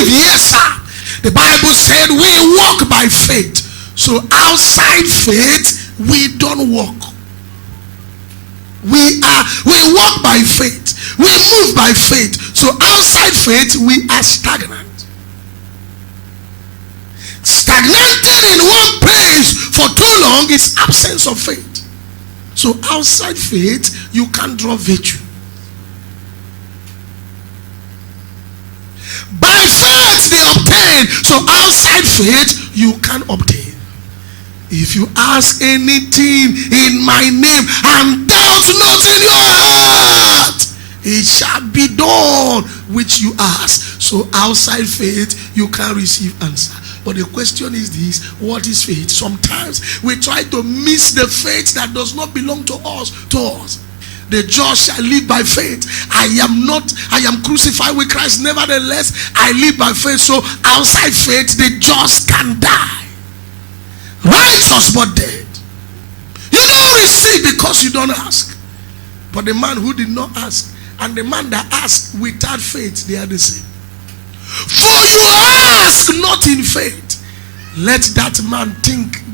believe? Yes, sir. The Bible said we walk by faith. So outside faith, we don't walk. We walk by faith. We move by faith. So outside faith, we are stagnant. Stagnated in one place for too long is absence of faith. So outside faith, you can't draw virtue. By faith they obtain. So outside faith, you can't obtain. If you ask anything in my name and doubt not in your heart, it shall be done which you ask. So outside faith, you can't receive answer. But the question is this: what is faith? Sometimes we try to miss the faith that does not belong to us. The just shall live by faith. I am crucified with Christ. Nevertheless, I live by faith. So outside faith, the just can die. Righteous but dead. You don't receive because you don't ask. But the man who did not ask and the man that asked without faith, they are the same. For you ask not in faith. Let that man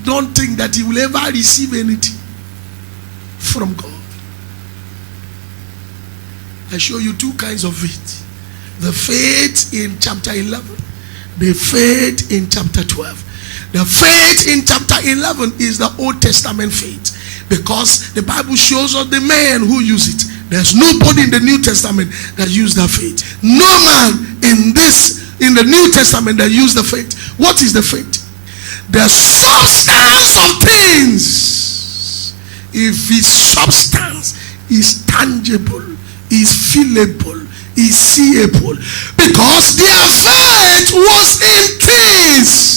don't think that he will ever receive anything from God. I show you two kinds of faith. The faith in chapter 11. The faith in chapter 12. The faith in chapter 11 is the Old Testament faith, because the Bible shows us the men who use it. There's nobody in the New Testament that used that faith. No man in the New Testament that used the faith. What is the faith? The substance of things. If his substance is tangible, is feelable, is seeable, because their faith was in things.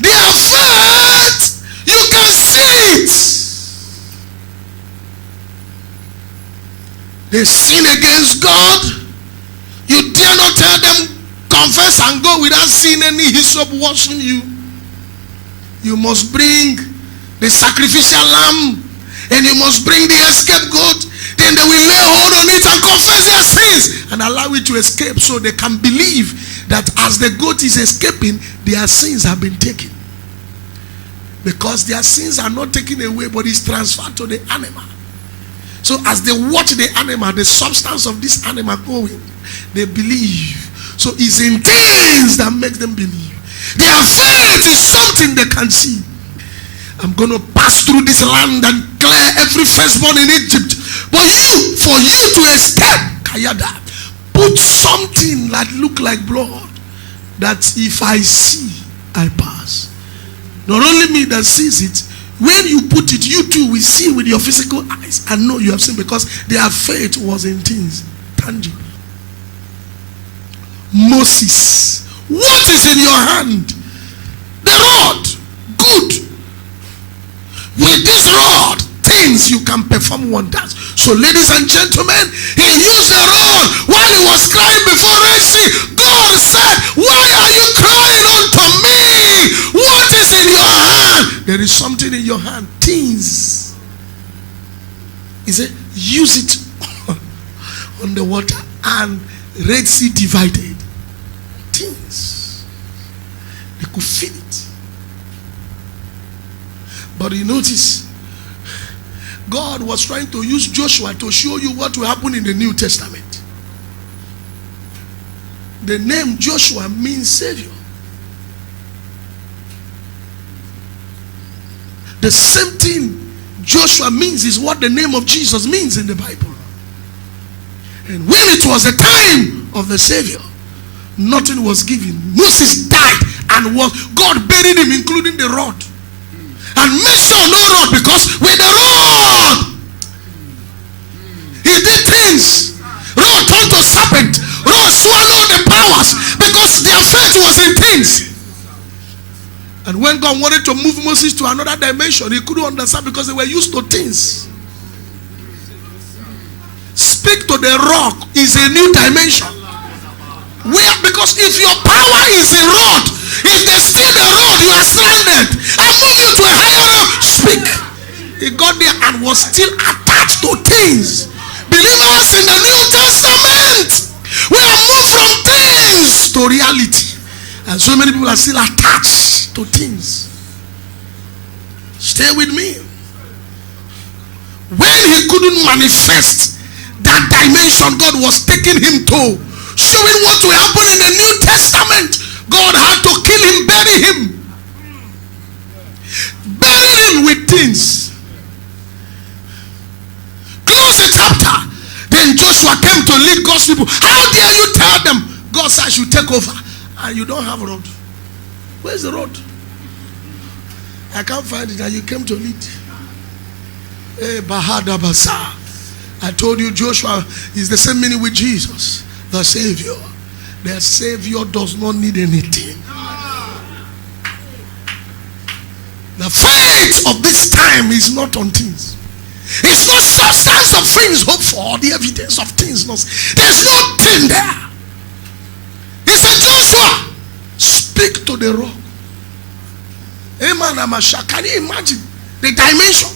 Their faith, you can see it. They sin against God. You dare not tell them confess and go without seeing any hyssop washing you. You must bring the sacrificial lamb, and you must bring the scapegoat. Then they will lay hold on it and confess their sins and allow it to escape, so they can believe that as the goat is escaping, their sins have been taken. Because their sins are not taken away, but is transferred to the animal. So as they watch the animal, the substance of this animal going, they believe. So it's in things that makes them believe. Their faith is something they can see. I'm going to pass through this land and clear every firstborn in Egypt. But for you to escape, Kayada, put something that look like blood, that if I see, I pass. Not only me that sees it, when you put it, you too will see with your physical eyes and know you have seen, because their faith was in things tangible. Moses, what is in your hand? The rod. Good. With this rod, things you can perform wonders. So ladies and gentlemen, he used the rod while he was crying before Red Sea. God said, why are you crying unto me? What is in your hand? There is something in your hand. Things. He said, use it on the water, and Red Sea divided. Things. They could feel it. But you notice, God was trying to use Joshua to show you what will happen in the New Testament. The name Joshua means Savior. The same thing Joshua means is what the name of Jesus means in the Bible. And when it was the time of the Savior, nothing was given. Moses died, and God buried him, including the rod. And make sure no rod, because with the rod he did things. Rod turned to serpent. Rod swallowed the powers, because their faith was in things. And when God wanted to move Moses to another dimension, he couldn't understand, because they were used to things. Speak to the rock is a new dimension. Where? Because if your power is a rod, if they steal the rod, you are stranded. I move you to a higher realm. Speak. He got there and was still attached to things. Believers in the New Testament, We are moved from things to reality. And so many people are still attached to things. Stay with me. When he couldn't manifest that dimension God was taking him to, showing what will happen in the New Testament, God had to kill him, bury him. Buried him with things. Close the chapter. Then Joshua came to lead God's people. How dare you tell them? God said, I should take over. And you don't have a road. Where's the road? I can't find it. And you came to lead. Hey, Bahada Basa. I told you Joshua is the same meaning with Jesus, the Savior. The Savior does not need anything. The faith of this time is not on things. It's not substance of things hoped for, the evidence of things. There's nothing there. He said, Joshua, speak to the rock. Can you imagine the dimension?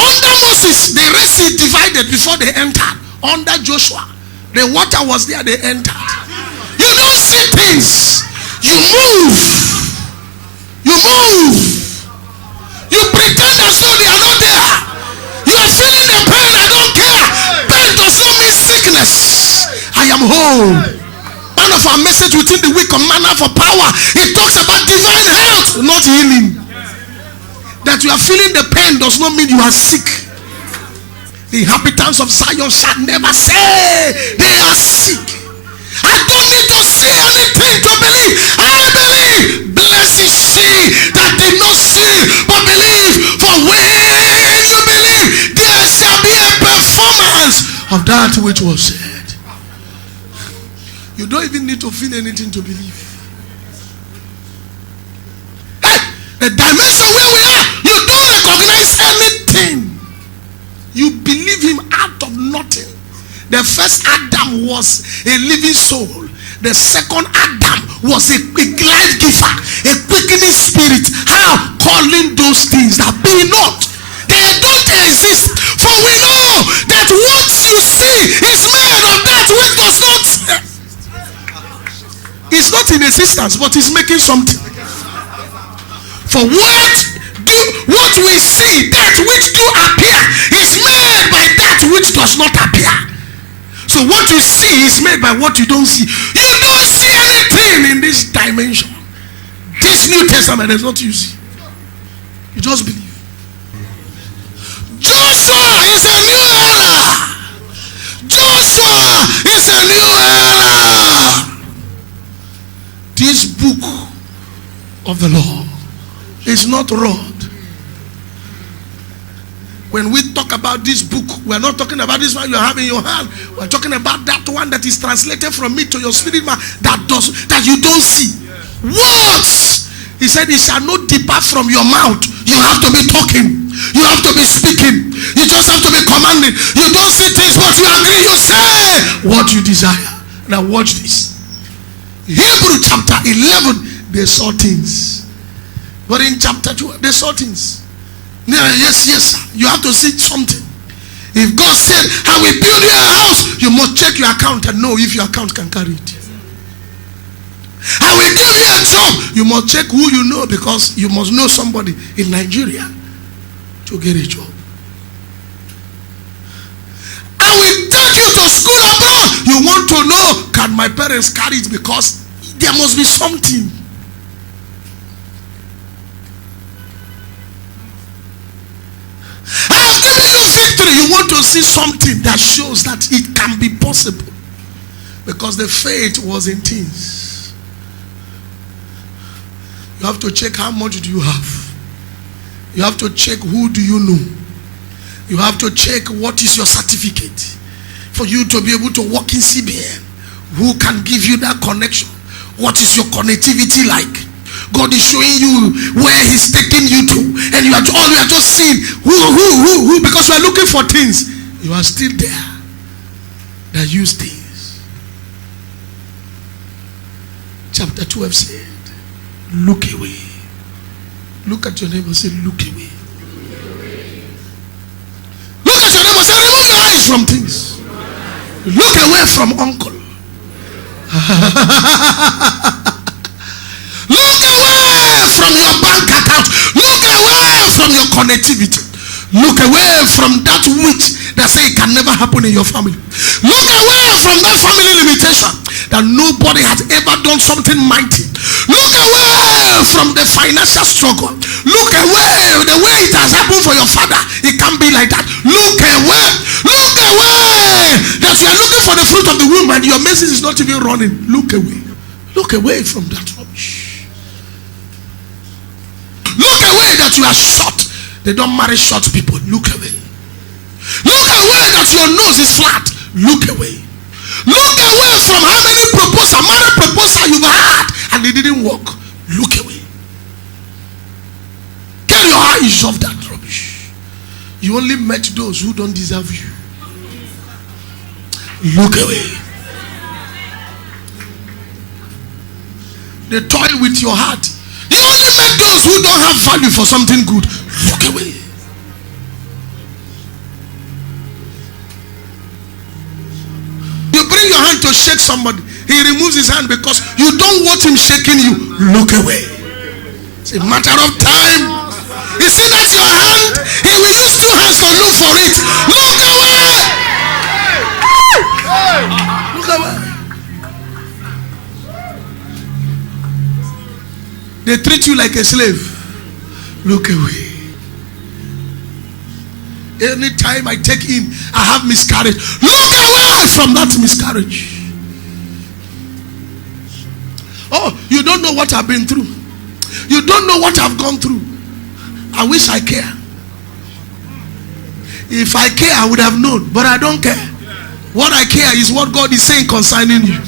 Under Moses, the Red Sea divided before they entered. Under Joshua, the water was there, they entered. You don't see things. You move. You move. You pretend as though they are not there. You are feeling the pain. I don't care. Pain does not mean sickness. I am whole. One of our message within the week on Manna for Power, it talks about divine health, not healing. That you are feeling the pain does not mean you are sick. The inhabitants of Zion shall never say they are sick. I don't need to see anything to believe. I believe. Blessed is she that did not see but believe. For when you believe, there shall be a performance of that which was said. You don't even need to feel anything to believe. Hey, the dimension where we are, you don't recognize anything. You believe him out of nothing. The first Adam was a living soul. The second Adam was a life giver, a quickening spirit. How? Calling those things that be not. They don't exist. For we know that what you see is made of that which does not. It's not in existence, but it's making something. For what we see, that which do appear, is made by that which does not appear. So what you see is made by what you don't see. You don't see anything in this dimension. This New Testament is not you see. You just believe. Joshua is a new era. Joshua is a new era. This book of the law is not rod. When we talk about this book, we're not talking about this one you have in your hand. We're talking about that one that is translated from me to your spirit man that you don't see. Words. He said, it shall not depart from your mouth. You have to be talking. You have to be speaking. You just have to be commanding. You don't see things, but you agree. You say what you desire. Now watch this. Hebrew chapter 11, they saw things. But in chapter 2, they saw things. Yes, you have to see something. If God said, I will build you a house, you must check your account and know if your account can carry it. I will give you a job, you must check who you know, because you must know somebody in Nigeria to get a job. I will take you to school abroad. You want to know, can my parents carry it? Because there must be something. I have given you victory. You want to see something that shows that it can be possible. Because the faith was in things. You have to check how much do you have. You have to check who do you know. You have to check what is your certificate. For you to be able to work in CBN. Who can give you that connection? What is your connectivity like? God is showing you where he's taking you to. And you are just seeing who, because you are looking for things. You are still there. That use things. Chapter 12 said, look away. Look at your neighbor and say, look away. Look at your neighbor and say, remove your eyes from things. Look away from uncle. Look away from your bank account. Look away from your connectivity. Look away from that which that say it can never happen in your family. Look away from that family limitation that nobody has ever done something mighty. Look away from the financial struggle. Look away the way it has happened for your father. It can't be like that. Look away. Look away that you are looking for the fruit of the womb and your message is not even running. Look away. Look away from that rubbish. Look away that you are short. They don't marry short people. Look away. Look away that your nose is flat. Look away. Look away from how many marriage proposal you've had and they didn't work. Look away. Get your eyes off that rubbish. You only met those who don't deserve you. Look away. They toy with your heart. You only met those who don't have value for something good. Look away. You bring your hand to shake somebody. He removes his hand because you don't want him shaking you. Look away. It's a matter of time. You see that's your hand? He will use two hands to look for it. Look away. Look away. They treat you like a slave. Look away. Anytime I take in, I have miscarriage. Look away from that miscarriage. Oh, you don't know what I've been through. You don't know what I've gone through. I wish I care. If I care, I would have known. But I don't care. What I care is what God is saying concerning you.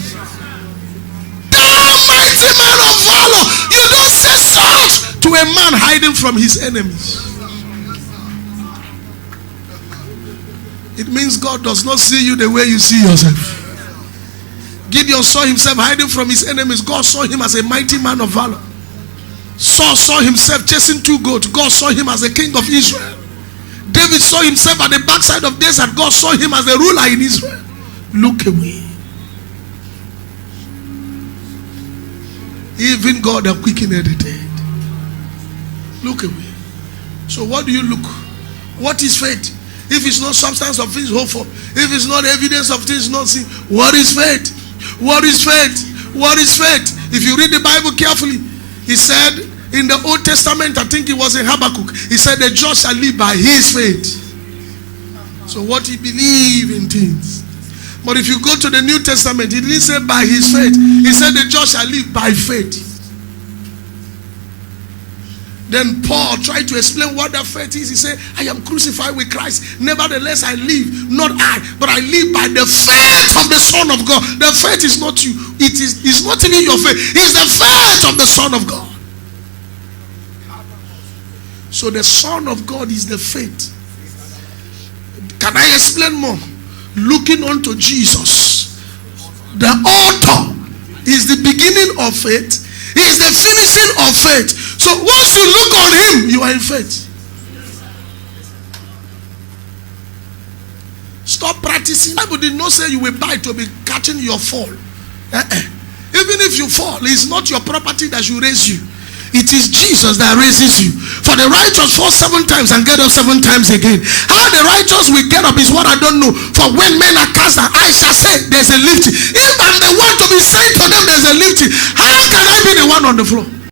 Thou mighty man of valor. You don't say such to a man hiding from his enemies. It means God does not see you the way you see yourself. Gideon saw himself hiding from his enemies. God saw him as a mighty man of valor. Saul saw himself chasing two goats. God saw him as a king of Israel. David saw himself at the backside of desert. God saw him as a ruler in Israel. Look away. Even God have quickened the dead. Look away. So what do you look? What is faith? If it's not substance of things hoped for, if it's not evidence of things not seen, what is faith? What is faith? What is faith? If you read the Bible carefully, he said in the Old Testament, I think it was in Habakkuk, he said the just shall live by his faith. So what he believed in things. But if you go to the New Testament, he didn't say by his faith. He said the just shall live by faith. Then Paul tried to explain what that faith is. He said, I am crucified with Christ. Nevertheless, I live. Not I, but I live by the faith of the Son of God. The faith is not you. It's not even your faith. It's the faith of the Son of God. So the Son of God is the faith. Can I explain more? Looking unto Jesus, the author, is the beginning of faith. He is the finishing of faith. So once you look on him, you are in faith. Stop practicing. The Bible did not say you will buy to be catching your fall. Even if you fall, it's not your property that should raise you. It is Jesus that raises you. For the righteous fall 7 times and get up 7 times again. How the righteous will get up is what I don't know. For when men are cast down, I shall say there's a lifting. If I'm the one to be saying to them there's a lifting, how can I be the one on the floor?